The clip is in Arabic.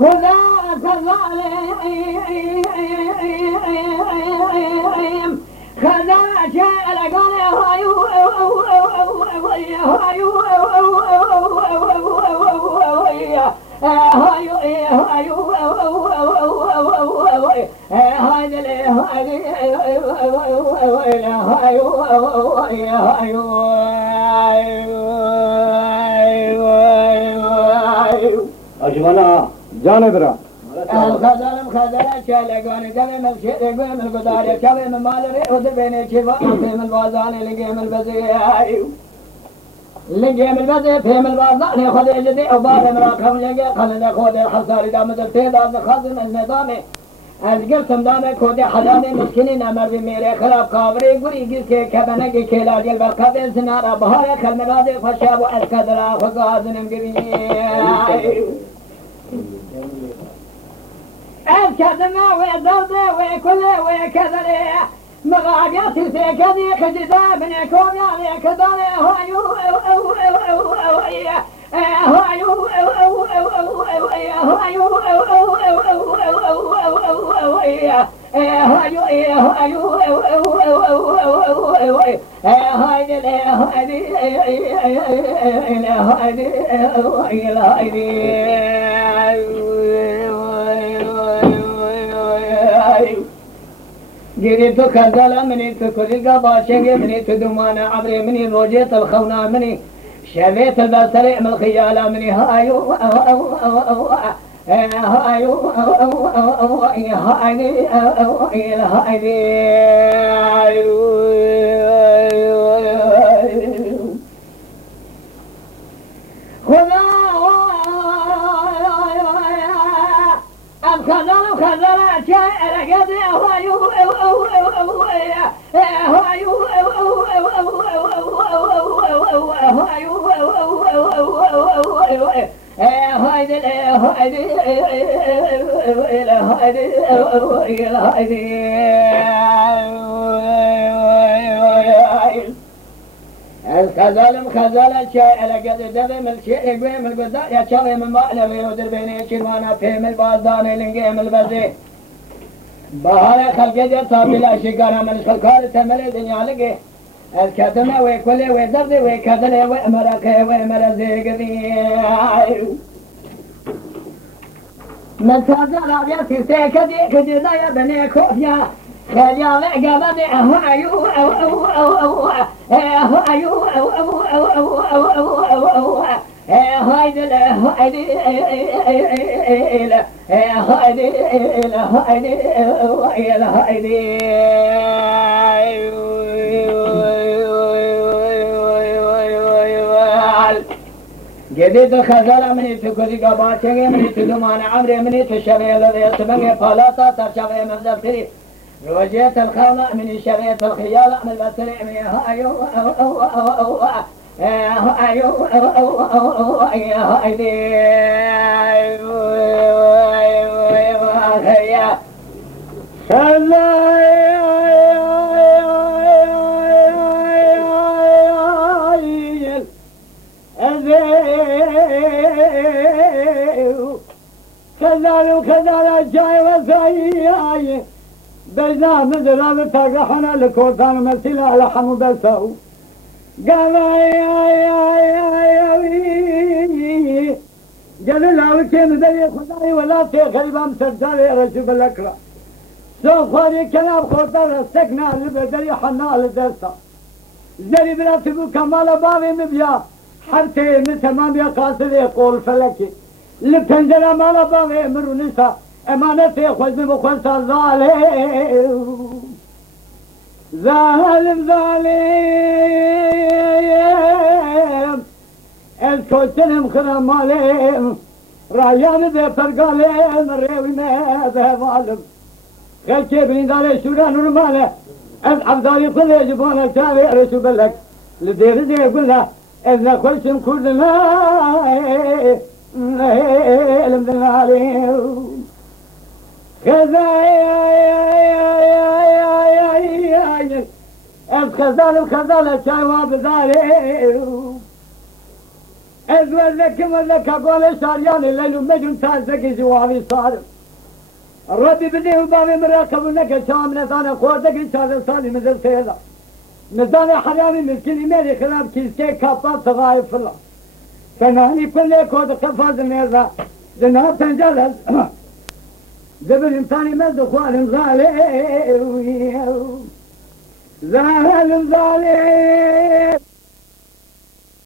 خذاك الظالم خذاك الأقل أجمعنا جانب را الخزلم خزلة شالقون كمي من الشيء من القدار كمي من مال ريح ودبيني شفاء فيم البازان لقيم البزيع لقيم البزيع فيم البازان خذ جدي وباب مراكم لقي خلنا خذ الحصار دامت التيداد خزم النظامي أذكر سمدامي كودي حلامي مسكينين أمر بميري خلاف كابري قري قلكي كبنكي كيلا جل بالقبل سنارا بهاري خلمغازي فشاب والكدرا فقازن قريب الكذمة والضربة وكله وكذا مغاقات الفكذي خجدا من يكون يعني كذا هايو جريت كذلا مني تكذي قباشني مني تدمان عبري مني روجيت الخونا مني شبيت البصري من الخيال مني هايو هايو خذلا جاء لقدي الخزالم خزالة شيء لقد دبي من شيء يقوي من القدار يا شوي من مقلب يودر بيني شلوانا فهم البازدان لنقي من البزي بهار خلقي جا صابي لا شكانا من الخلقار تملي دنيا لقي الكتمة ويكولي ويزردي ويكتلي ويمرقي ويمرزي قذي من تازال عبياتي سيكدي كدي لا يبني كوفيا خليا لقبني هايو هايدي جديد خزالة مني تكذي قباشني مني تدمان عمري مني تشبه الذي يسمني فلاطة تشبه مفزلتري روجيت الخامة مني شبيت الخيالة من البصري مني هايو كذا جاي وزاي بجنا مدرا بتاقحنا لكوتان مثل على حمو بساو قال قال لا وكين دلي خداي ولا في غيبام سجاري رجب الأكرا سوفاري كلام خطر استقنا لبدلي حنا لدرسا زري براتبو كمال بابي مبيا حرتي متمام يا قاصد يقول فلكي لبتنجل مال بابي امرو نسا امانتي خوزي بخوزا ظالم ظالم الكوتنم خرم مالهم رايان ذي فرقالهم الريوي ما ذي ظالم خلكي بني داري شوران ورماله اذعب داري كل يجبونك تابي ارسو بلك لدي رزي يقول له اذا كلشم كلنا علم ذي العالم كذا خزال شاي وابزاري ازوزك ملك اقول شاريان الليل ومجن تازك جوابي صار ربي بدي وبابي مراكب لك شام نزاني خوردك شاد صالي مزل سيدا نزاني حرامي مسكيني ميري خلاب كيسكي كابات صغايف الله فناني كل كود قفاز النيزا جناب تنجلز زبر انساني مزد خوالم ظالم ظالم